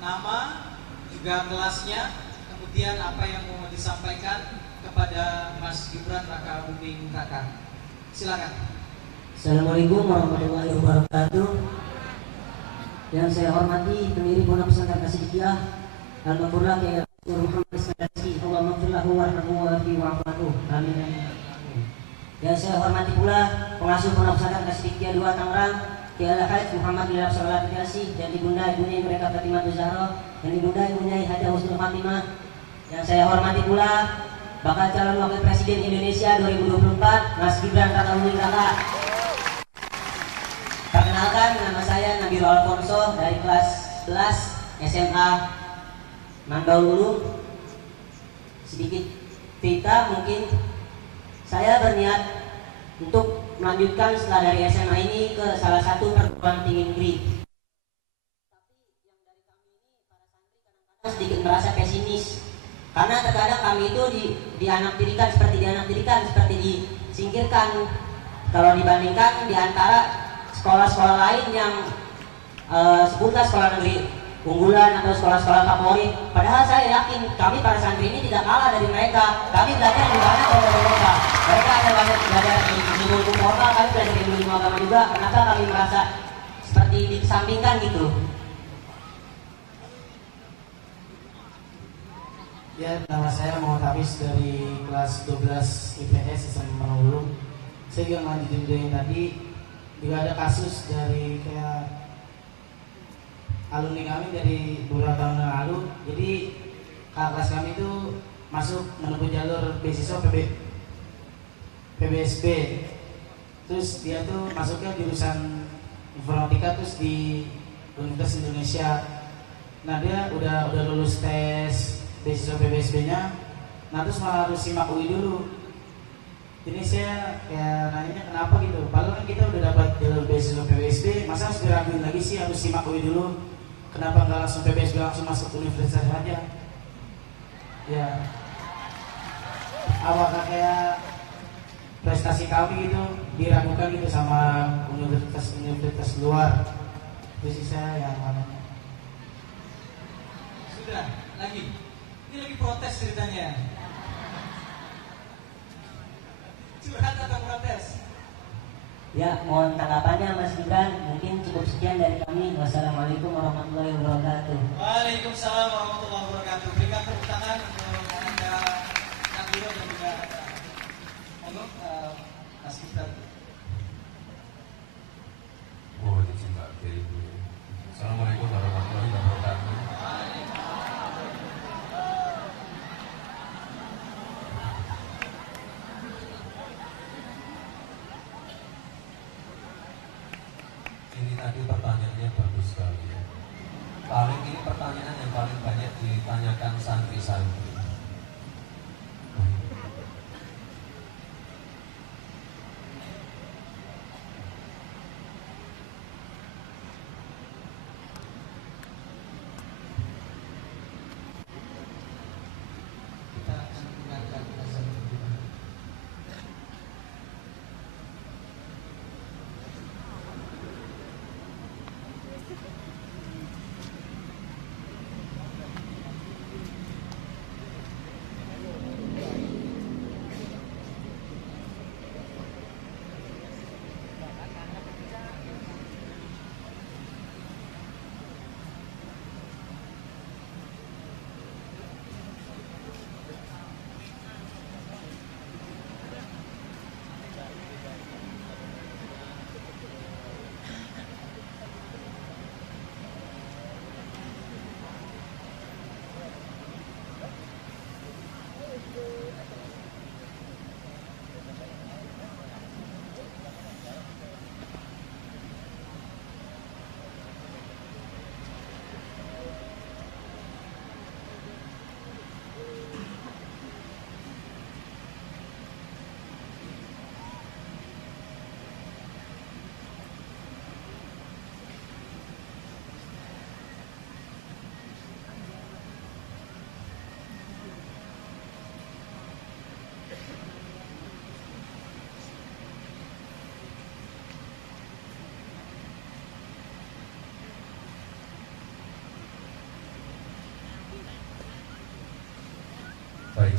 nama, juga kelasnya, kemudian apa yang mau disampaikan kepada Mas Gibran Raka Buming Raka. Silakan. Assalamualaikum warahmatullahi wabarakatuh. Yang saya hormati pendiri Pondok Pesantren Kasidikiyah Al-Maghfurlah Kiai Muhammad Ismail. Allah maghfirlahu warhamhu wa'afu. Amin. Yang saya hormati pula pengasuh Pondok Pesantren Kasidikiyah 2 Tangerang, Kiai Al-Haid Muhammad Bilal Sholat Kasih, dan ibunda ibunya mereka Fatimah Zahra, dan ibunda ibunya Hajah Husnul Fatimah. Yang saya hormati pula bakal calon wakil presiden Indonesia 2024 Mas Gibran Raka Buming Raka. Perkenalkan, nama saya Nabil Alfonso dari kelas 11 SMA Mandaul Ulum. Sedikit cerita, mungkin saya berniat untuk melanjutkan setelah dari SMA ini ke salah satu perguruan tinggi negeri. Tapi yang dari kami ini, para santri kadang-kadang sedikit merasa pesimis, karena terkadang kami itu dianaktirikan, seperti disingkirkan kalau dibandingkan di antara sekolah-sekolah lain yang sebutlah sekolah negeri unggulan atau sekolah-sekolah favorit. Padahal saya yakin kami para santri ini tidak kalah dari mereka. Kami belajar di banyak dari mereka. Mereka ada banyak belajar di ilmu formal, kami belajar di ilmu agama juga. Kenapa kami merasa seperti dikesampingkan gitu? Ya, nama saya Muhammad Hafiz dari kelas 12 IPS SMA Manulu. Saya juga lanjutin dari yang tadi. Juga ada kasus dari kayak alumni kami dari beberapa tahun yang lalu. Jadi kakak kelas kami itu masuk menempuh jalur beasiswa PBSB. Terus dia tuh masuknya jurusan informatika terus di Universitas Indonesia. Nah, dia udah lulus tes beasiswa PBSB-nya. Nah, terus malah harus simak UI dulu. Jadi saya kayak nanya kenapa gitu. Padahal kan kita udah dapat jalur beasiswa PBSB, masa harus diraguin lagi sih, harus simak UI dulu. Kenapa nggak langsung PBSB langsung masuk universitas aja? Ya, apakah kayak prestasi kami gitu diragukan gitu sama universitas luar? Itu sih saya yang anehnya. Sudah, lagi. Ini lagi protes ceritanya. Curhat atau protes? Ya, mohon tanggapannya Mas Gibran. Mungkin cukup sekian dari kami. Wassalamualaikum warahmatullahi wabarakatuh. Waalaikumsalam warahmatullahi wabarakatuh. Berikan tepuk tangan untuk Anda Nabilo dan juga monggo Mas Gibran. Oh, ini Mbak Kiai. Assalamualaikum warahmatullahi wabarakatuh. Ini tadi pertanyaannya bagus sekali ya. Paling ini pertanyaan yang paling banyak ditanyakan santri-santri. Kita akan dengarkan azan berjamaah.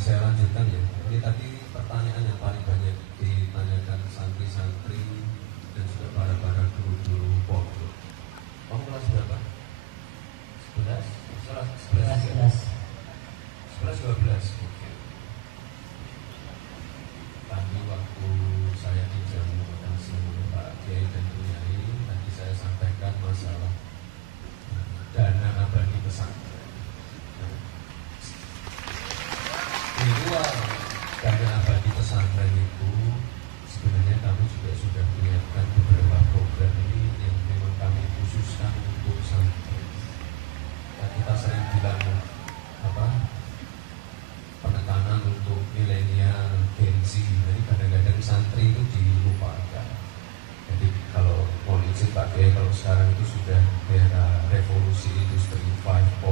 saya lanjutkan ya. Ini tadi pertanyaan yang paling banyak ditanyakan santri-santri dan juga para guru-guru pondok. Kamu kelas berapa? 11? 12. Oke. Tadi waktu saya dijamu langsung Pak Kiai dan Bu Yai, tadi saya sampaikan masalah dana abadi pesantren. Di luar dana abadi pesantren itu sebenarnya kami juga sudah menyiapkan beberapa program ini yang memang kami khususkan untuk santri. Nah, kita sering bilang penekanan untuk milenial, Gen Z. Jadi kadang-kadang santri itu dilupakan. Jadi kalau mohon izin Pak Kiai, kalau sekarang itu sudah era revolusi industri 5.0,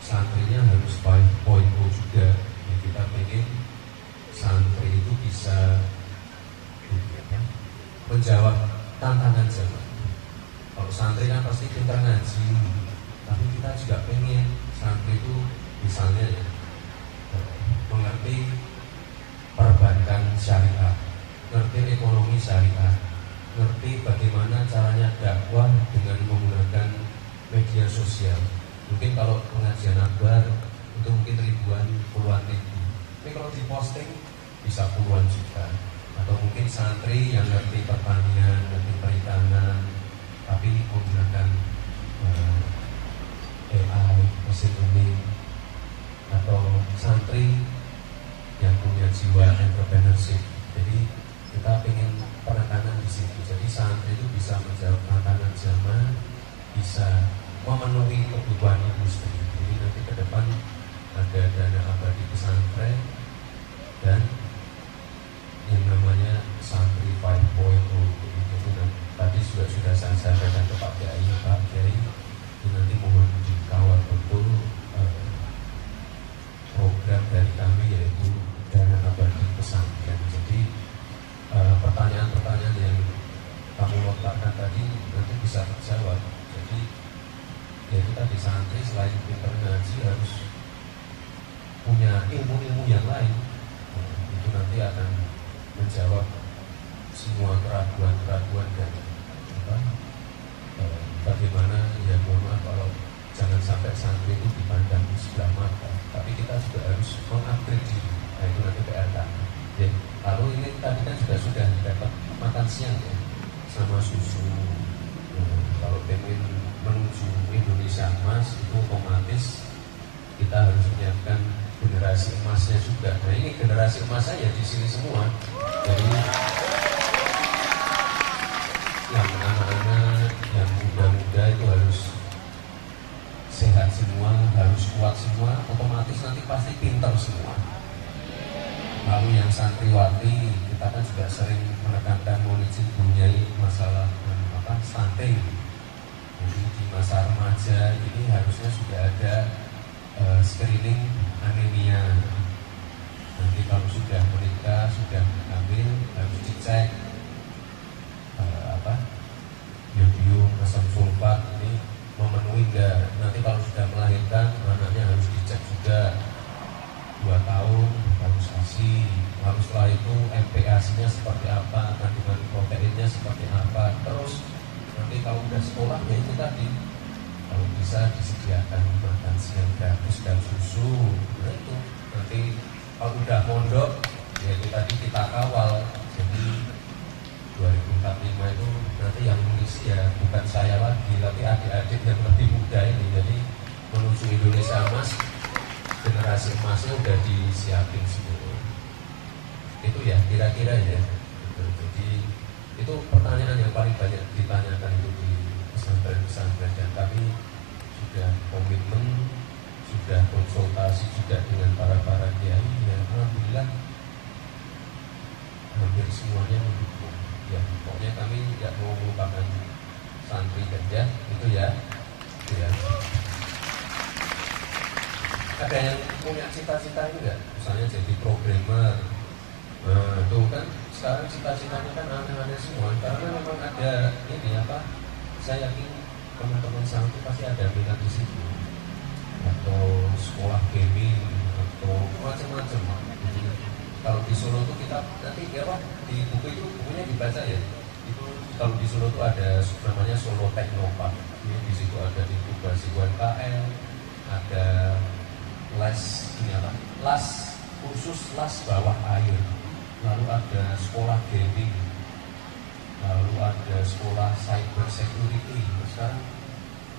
santrinya harus 5.0 juga. Ya, kita ingin santri itu bisa menjawab tantangan zaman. Kalau santri kan pasti pintar ngaji, tapi kita juga pengen santri itu misalnya ya, mengerti perbankan syariah, ngerti ekonomi syariah, ngerti bagaimana caranya dakwah dengan menggunakan media sosial. Mungkin kalau pengajian akbar itu mungkin ribuan, puluhan ribu, tapi kalau diposting bisa puluhan juta. Atau mungkin santri yang ngerti pertanian, ngerti perikanan, tapi menggunakan AI, mesin learning, atau santri yang punya jiwa entrepreneurship. Jadi kita ingin penekanan di situ. Jadi santri itu bisa menjawab tantangan zaman, bisa memenuhi kebutuhan industri. Jadi nanti ke depan ada dana abadi pesantren dan yang namanya santri 5.0 itu tadi sudah saya sampaikan ke Pak Kiai. Pak Kiai ini nanti mohon dikawal betul program dari kami yaitu dana abadi pesantren. Jadi pertanyaan-pertanyaan yang kamu lontarkan tadi nanti bisa terjawab. Jadi ya kita di santri selain pintar ngaji harus punya ilmu-ilmu yang lain. Itu nanti akan menjawab semua keraguan-keraguan dan bagaimana ya mohon maaf kalau jangan sampai santri itu dipandang sebelah mata, tapi kita juga harus mengupgrade diri. Nah itu nanti PR kami. Ya, lalu ini tadi kan sudah dapat makan siang ya, sama susu. Kalau pengen menuju Indonesia emas itu otomatis kita harus menyiapkan generasi emasnya juga. Nah ini generasi emas saya di sini semua. Jadi yang anak-anak, yang muda-muda itu harus sehat semua, harus kuat semua, otomatis nanti pasti pintar semua. Lalu yang santriwati, kita kan juga sering menekankan monizin mempunyai masalah stunting. Jadi di masa remaja ini harusnya sudah ada screening anemia. Nanti kalau sudah menikah, sudah hamil, harus dicek yodium, asam sulfat ini memenuhi enggak. Nanti kalau sudah melahirkan, anaknya harus dicek juga 2 tahun, harus ASI. Lalu setelah itu MPASI-nya seperti apa, kandungan proteinnya seperti apa. Terus nanti kalau udah sekolah ya itu tadi, kalau bisa disediakan makan siang gratis dan susu. Nah itu nanti kalau udah mondok ya itu tadi kita kawal. Jadi 2045 itu nanti yang mengisi ya bukan saya lagi, tapi adik-adik yang lebih muda ini. Jadi menuju Indonesia emas, generasi emasnya udah disiapin semua. Itu ya kira-kira ya. Jadi itu pertanyaan yang paling banyak ditanyakan itu di pesantren-pesantren, dan kami sudah komitmen, sudah konsultasi juga dengan para kiai. Ya alhamdulillah hampir semuanya mendukung. Ya pokoknya kami tidak mau melupakan santri kerja itu ya. Ada yang punya cita-cita enggak? Misalnya jadi programmer. Nah itu kan sekarang cita-citanya kan aneh-aneh semua. Karena memang ada ini saya yakin teman-teman santri pasti ada minat di situ. Atau sekolah gaming atau itu ada namanya Solo Teknopark. Di situ ada inkubasi UMKM, ada les kursus las bawah air, lalu ada sekolah gaming, lalu ada sekolah cyber security. Sekarang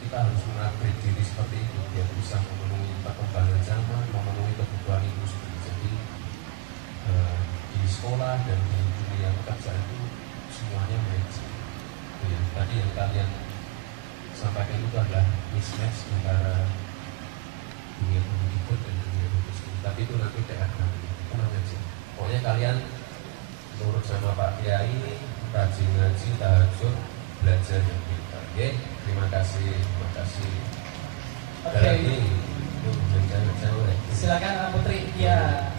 kita harus mengupgrade diri seperti itu biar bisa memenuhi perkembangan zaman, memenuhi kebutuhan industri. Jadi di sekolah dan di dunia pekerjaan itu semuanya match. Ya, tadi yang kalian sampaikan itu adalah mismatch antara dunia pendidikan dan dunia industri. Tapi itu nanti TR nanti, tenang aja. Pokoknya kalian nurut sama Pak Kiai, rajin ngaji, tahajud, belajar yang pintar. Oke, terima kasih, terima kasih. Oke. Silakan Anak Putri, dia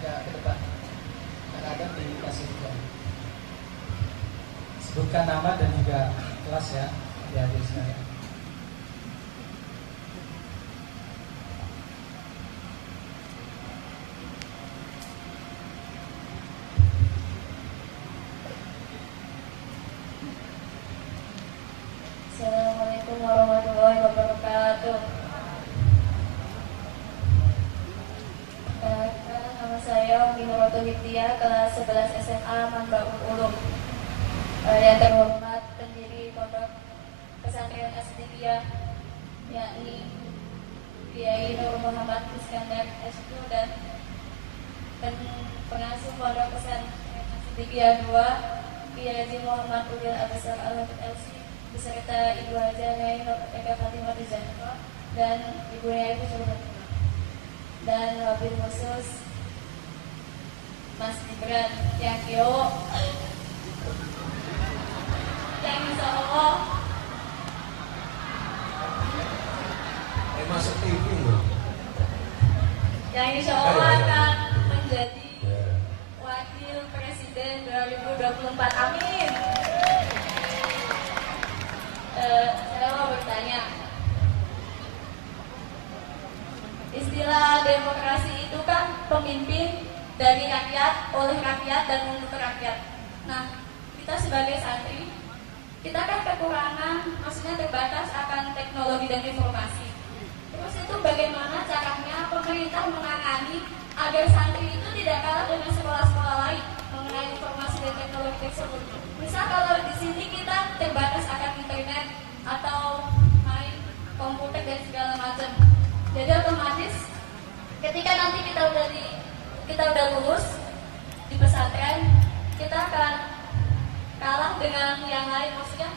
agak ke depan. Agak dikasih juga. Sebutkan nama dan juga kelas ya, di habisnya ya. Assalamualaikum warahmatullahi wabarakatuh. Nama saya Umi Nurul Hidayah, kelas 11 SMA Manbaul Ulum. Yang terhormat pendiri Pondok Pesantren Asdiyah, yakni Kiai Nur Muhammad Iskandar S2 dan pengasuh Pondok Pesantren Asdiyah 2, Kiai Haji Muhammad Ulil Abasar Al-Hafid LC, beserta Ibu Haja Nyai Nur Eka Fatimah Rizanto dan Ibu Nyai Fatimah, dan wabil khusus Mas Gibran yang yang insya Allah masuk TV loh. yang insya Allah akan menjadi wakil presiden 2024. Amin. Saya mau bertanya, istilah demokrasi itu kan pemimpin dari rakyat, oleh rakyat, dan untuk rakyat. Nah, kita sebagai santri, kita kan kekurangan, maksudnya terbatas akan teknologi dan informasi. Terus itu bagaimana caranya pemerintah menangani agar santri itu tidak kalah dengan sekolah-sekolah lain mengenai informasi dan teknologi tersebut. Misal kalau di sini kita terbatas akan internet atau main komputer dan segala macam. Jadi otomatis ketika nanti kita udah lulus di pesantren, kita akan kalah dengan yang lain, maksudnya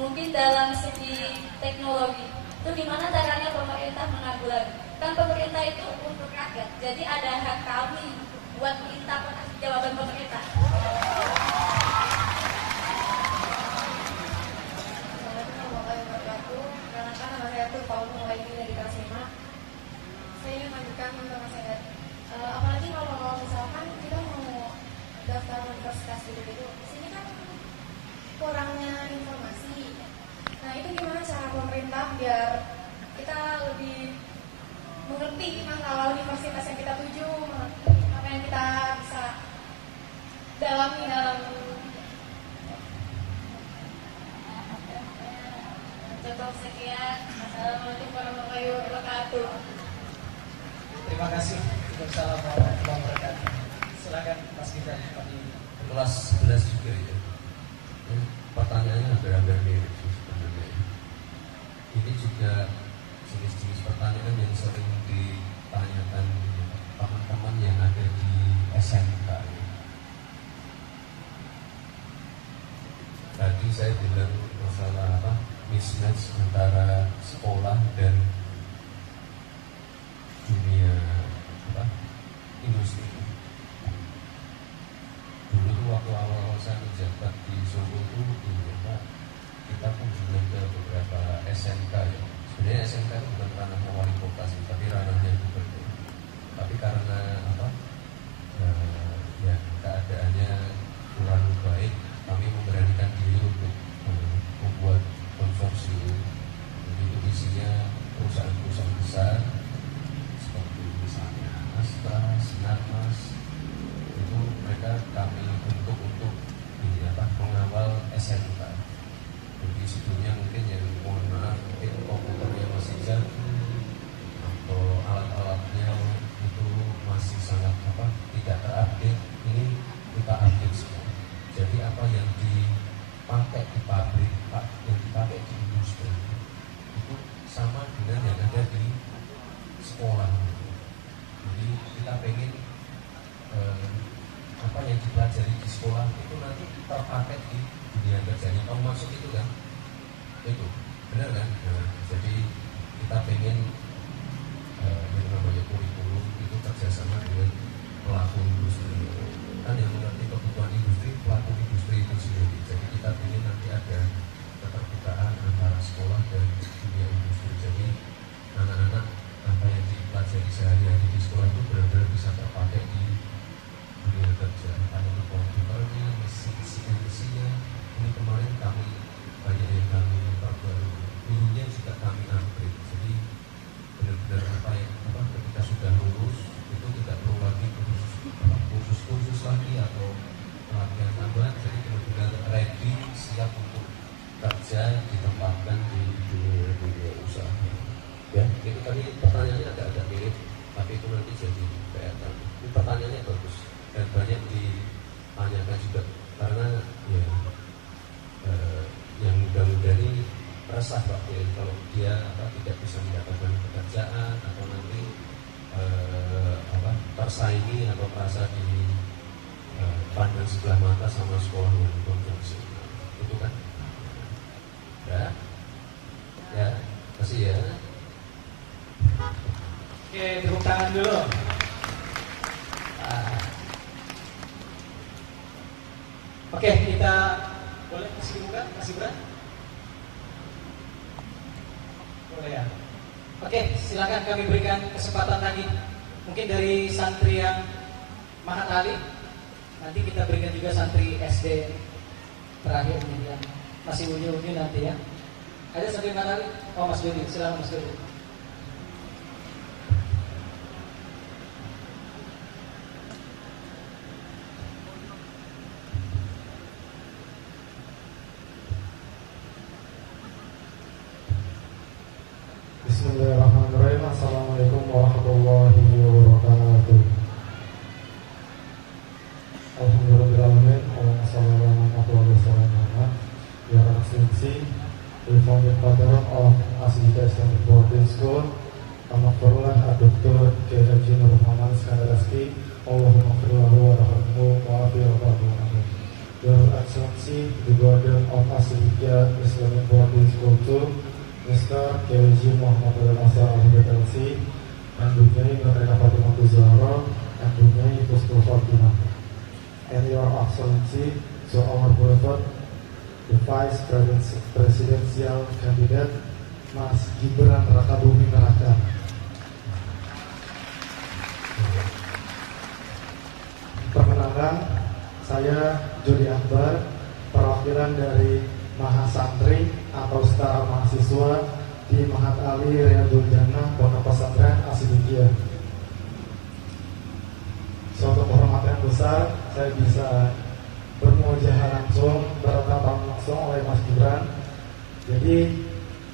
mungkin dalam segi teknologi. Itu gimana caranya pemerintah menanggulangi? Kan pemerintah itu untuk rakyat, jadi ada hak kami buat minta jawaban pemerintah. Perkenalkan, nama saya tuh Paul Mulaini dari kelas 5. Saya ingin melanjutkan tentang saya. Apalagi kalau misalkan kita mau daftar universitas gitu-gitu, di sini kan kurangnya informasi. Nah, itu gimana cara pemerintah biar kita lebih mengerti masalah universitas yang kita tuju, apa yang kita bisa dalami dalam contoh sekian. Assalamualaikum warahmatullahi wabarakatuh. Terima kasih. Assalamualaikum warahmatullahi wabarakatuh. Silakan Mas Gibran. Kelas 11 juga ya. Pertanyaannya hampir-hampir mirip sih sebenarnya. Ini juga jenis-jenis pertanyaan yang sering ditanyakan teman-teman yang ada di SMK. Tadi saya bilang masalah mismatch antara sekolah dan dunia industri. Dulu tuh waktu awal saya menjabat di Solo itu kita kunjungan ke beberapa SMK ya. Sebenarnya SMK itu bukan ranahnya wali kota sih, tapi ranahnya gubernur. Tapi karena ya keadaannya kurang baik, kami memberanikan diri untuk membuat konsorsium. Jadi itu isinya perusahaan-perusahaan besar seperti misalnya Astra, Sinarmas. Itu mereka kami untuk mengawal SMK. sekolah itu nanti terpakai di dunia kerjanya. Kamu masuk itu kan? Itu benar kan? Nah, jadi kita pengen yang namanya kurikulum itu kerjasama dengan pelaku industri, kan yang mengerti kebutuhan industri, pelaku industri itu sendiri. Jadi kita ingin nanti ada keterbukaan antara sekolah dan dunia industri. Jadi anak-anak apa yang dipelajari sehari-hari di sekolah itu benar-benar bisa terpakai di dunia kerja. Ada komputernya, mesin-mesinnya. Ini kemarin kami banyak yang kami perbarui, gurunya juga kami upgrade. Jadi benar-benar ketika sudah lulus itu tidak perlu lagi khusus lagi atau pelatihan tambahan. Jadi benar-benar ready, siap untuk kerja, ditempatkan di dunia usaha. Ya, itu tadi pertanyaannya agak mirip, tapi itu nanti jadi PR kami. Ini pertanyaannya bagus dan banyak ditanyakan juga karena ya yang muda-muda ini resah Pak ya, kalau dia tidak bisa mendapatkan pekerjaan atau nanti tersaingi atau merasa di pandang sebelah mata sama sekolah yang konvensional itu kan ya kasih ya. Oke, tepuk tangan dulu. Oke, kita boleh kasih buka, kasih berat. Boleh ya. Oke, silakan kami berikan kesempatan lagi. Mungkin dari santri yang Mahat Ali. Nanti kita berikan juga santri SD terakhir ini yang masih unyu-unyu nanti ya. Ada santri Mahat Ali? Oh, Mas Dodi, silakan Mas Dodi. Bismillahirrahmanirrahim. Assalamualaikum warahmatullahi wabarakatuh. Alhamdulillahirrahmanirrahim. Your Excellency, the founding father of Asita Islamic Boarding School, Amakfirullah Dr. K. Haji Nur Muhammad Iskandar Rizki, Allahumma firlahu wa rahmatmu wa afiyatahu. Your Excellency, the Guardian of Asita Islamic Boarding School 2, Mr. K.J. Muhammad Al-Asar Al-Hidayat, and Dunyai Nureka Fatimah Zahra, and Dunyai Fustul Fatimah. And Your Excellency, so our brother, the Vice Presidential Candidate, Mas Gibran Rakabuming Raka. Perkenalkan, saya Jody Akbar, perwakilan dari Mahasantri atau setara mahasiswa di Mahat Ali Riyadul Jannah Pondok Pesantren Asidikiyah. Suatu kehormatan besar saya bisa bermuajah langsung, bertatap langsung oleh Mas Gibran. Jadi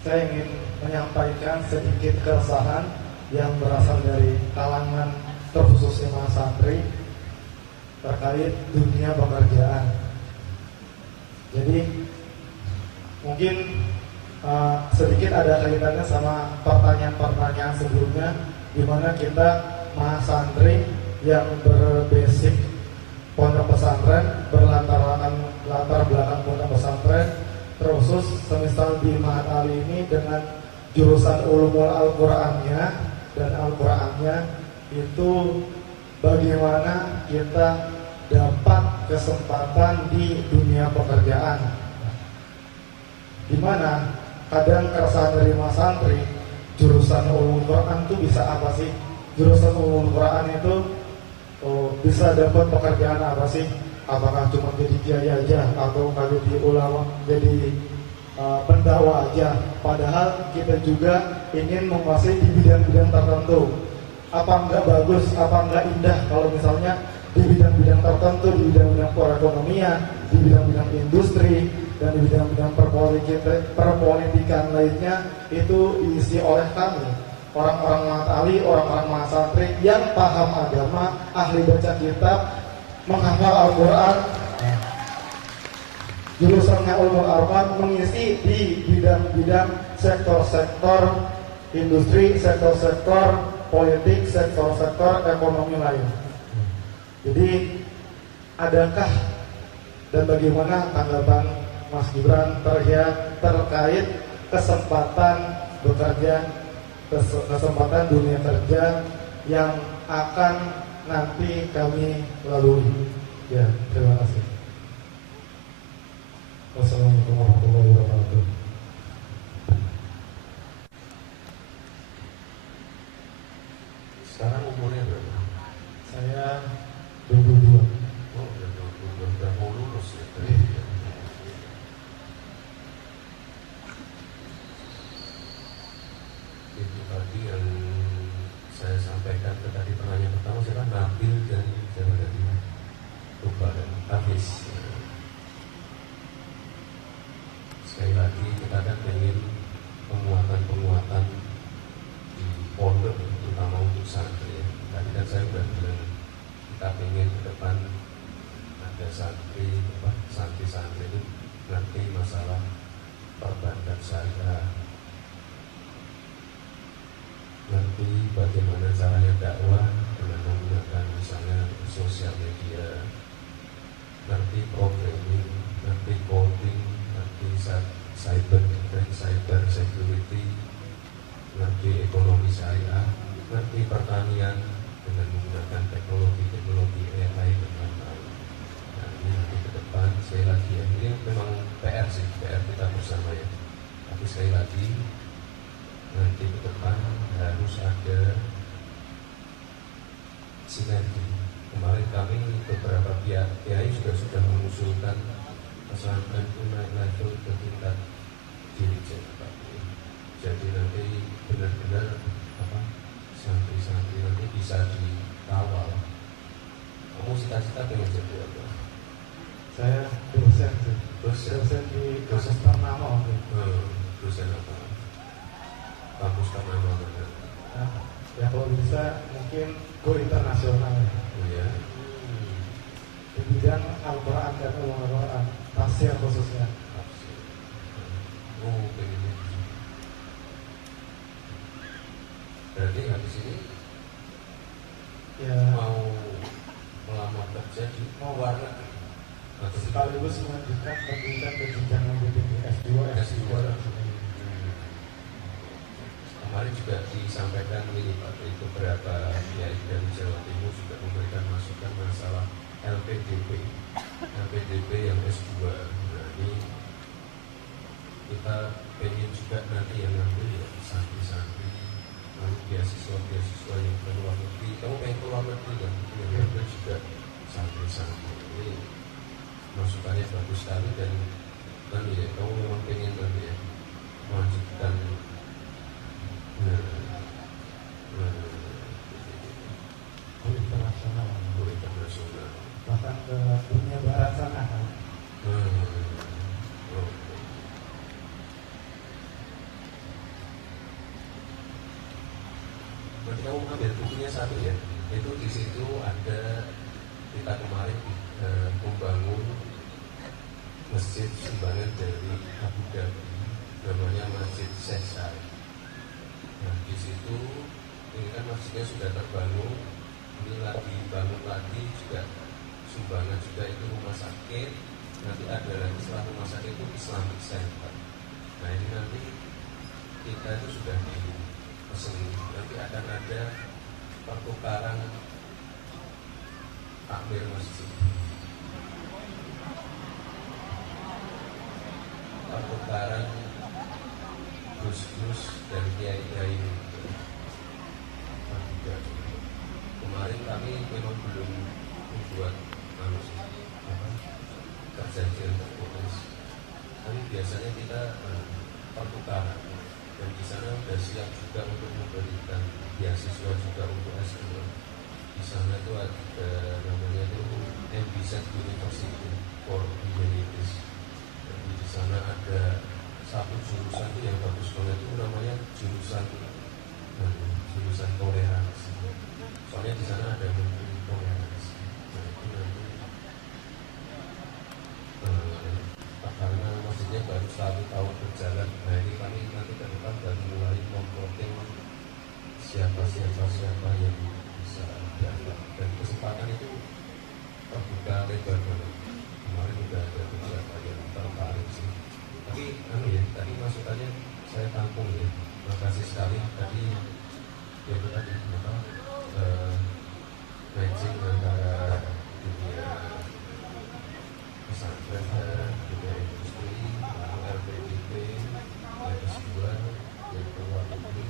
saya ingin menyampaikan sedikit keresahan yang berasal dari kalangan terkhususnya mahasantri terkait dunia pekerjaan. Jadi mungkin sedikit ada kaitannya sama pertanyaan-pertanyaan sebelumnya, di mana kita mahasantri yang berbasic pondok pesantren, latar belakang pondok pesantren, terkhusus semisal di Mahat Ali ini dengan jurusan ulumul Al-Qur'annya dan Al-Qur'annya itu bagaimana kita dapat kesempatan di dunia pekerjaan, di mana kadang keresahan dari mahasantri, jurusan ulumul Qur'an itu bisa apa sih? Jurusan ulumul Qur'an itu bisa dapat pekerjaan apa sih? Apakah cuma jadi kiai aja atau jadi ulama, jadi pendakwa aja? Padahal kita juga ingin menguasai di bidang-bidang tertentu. Apa enggak bagus, apa enggak indah kalau misalnya di bidang-bidang tertentu, di bidang-bidang perekonomian, di bidang-bidang industri, dan di bidang-bidang perpolitikan lainnya itu diisi oleh kami, orang-orang Mahat Ali, orang-orang mahasantri yang paham agama, ahli baca kitab, menghafal Al-Quran, jurusannya ulumul Quran, mengisi di bidang-bidang sektor-sektor industri, sektor-sektor politik, sektor-sektor ekonomi lain. Jadi adakah dan bagaimana tanggapan Mas Gibran terkait kesempatan bekerja, kesempatan dunia kerja yang akan nanti kami lalui. Ya, terima kasih. Wassalamualaikum warahmatullahi wabarakatuh. Sekarang umurnya berapa? Saya 22. Oh, udah 22, udah mau lulus ya. Itu tadi yang saya sampaikan ke tadi penanya pertama siapa? Nabil dan siapa tadi? Lupa dan Hafiz. Sekali lagi kita kan ingin penguatan di pondok terutama untuk santri. Tadi kan saya sudah bilang kita ingin ke depan ada santri-santri itu ngerti masalah perbankan syariah, ngerti bagaimana caranya dakwah dengan menggunakan misalnya sosial media, ngerti programming, ngerti coding, ngerti cyber defense, cyber security, ngerti ekonomi syariah, ngerti pertanian dengan menggunakan teknologi AI dan lain-lain. Nah, ini nanti ke depan sekali lagi ya, ini memang PR kita bersama ya. Tapi sekali lagi nanti ke depan harus ada sinergi. Kemarin kami beberapa kiai sudah mengusulkan pesantren itu naik level ke tingkat dirjen. Jadi nanti benar-benar santri-santri nanti bisa dikawal. Kamu cita-cita pengen jadi apa? Saya dosen di kampus ternama. Dosen apa? Kampus ternama mana? Nah, ya kalau bisa mungkin go internasional. Oh ya. Di bidang Al-Quran dan Al-Quran, tafsir khususnya. Oh, pengen. Berarti habis ini Ya, mau melamar kerja di luar negeri atau sekaligus melanjutkan pendidikan ke jenjang yang tinggi S2, S3. Kemarin juga disampaikan ini Pak, itu beberapa kiai dari Jawa Timur juga memberikan masukan masalah LPDP yang S2. Nah, ini kita pengen juga nanti yang ngambil ya santri-santri, lalu beasiswa yang ke luar negeri. Kamu pengen ke luar negeri kan? Yang ngambil juga santri-santri. Ini masukannya bagus sekali dan nanti ya kamu memang pengen nanti ya melanjutkan internasional Bahkan ke dunia barat sana kan. Berarti kamu ambil bukunya satu ya. Itu di situ ada kita kemarin membangun masjid sumbangan dari Abu Dhabi, namanya Masjid Syekh Said. Nah di situ ini kan masjidnya sudah terbangun, ini lagi bangun lagi juga sumbangan juga itu rumah sakit. Nanti ada lagi setelah rumah sakit itu Islamic Center. Nah ini nanti kita itu sudah dipesen, nanti akan ada pertukaran takmir masjid, pertukaran gus-gus dan kiai-kiai. Kemarin kami memang belum membuat perjanjian tertulis, tapi biasanya kita pertukaran dan di sana sudah siap juga untuk memberikan beasiswa juga untuk S2. Di sana itu ada namanya itu MBZ University for Humanities. Jadi di sana ada satu jurusan itu yang bagus banget itu namanya jurusan toleransi. Soalnya di sana ada menteri toleransi. Nah itu nanti karena maksudnya baru 1 tahun berjalan. Nah ini kami nanti ke depan baru mulai memplotting siapa yang bisa dianggap, dan kesempatan itu terbuka lebar banget. kemarin udah ada beberapa yang tertarik sih. Tapi ya, tadi masukannya saya tampung ya. Terima kasih sekali tadi ya itu tadi matching antara dunia pesantren dan dunia industri, LPDP, yang kedua yang keluar negeri,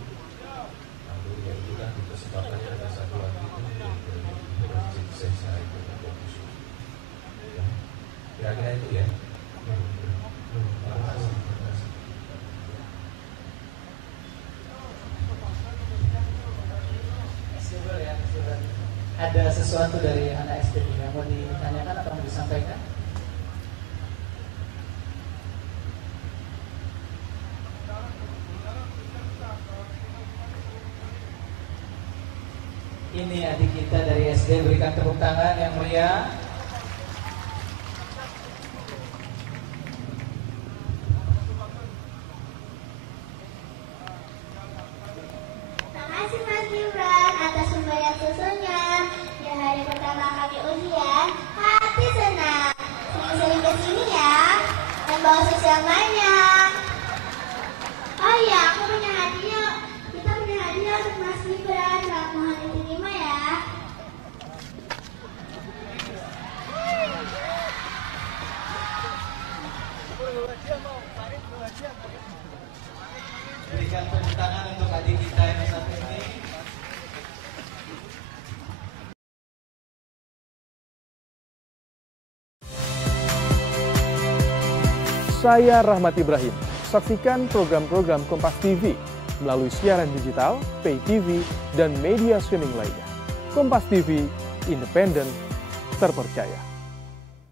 lalu yang juga di kesempatannya ada satu lagi itu yang dari Masjid Sesa itu ya. Kira-kira itu ya. Terima kasih. Ada sesuatu dari anak SD yang mau ditanyakan atau mau disampaikan? Ini adik kita dari SD, berikan tepuk tangan yang meriah. Terima kasih Mas Gibran atas sembahyang susunya. Di hari pertama kami ujian, hati senang. Sering-sering kesini ya, dan bawa sus yang banyak. Oh iya, aku punya hadiah. Kita punya hadiah untuk Mas Gibran. Mohon diterima ya. Berikan tepuk tangan untuk adik kita yang satu ini. Saya Rahmat Ibrahim. Saksikan program-program Kompas TV melalui siaran digital, pay TV, dan media streaming lainnya. Kompas TV, independen, terpercaya.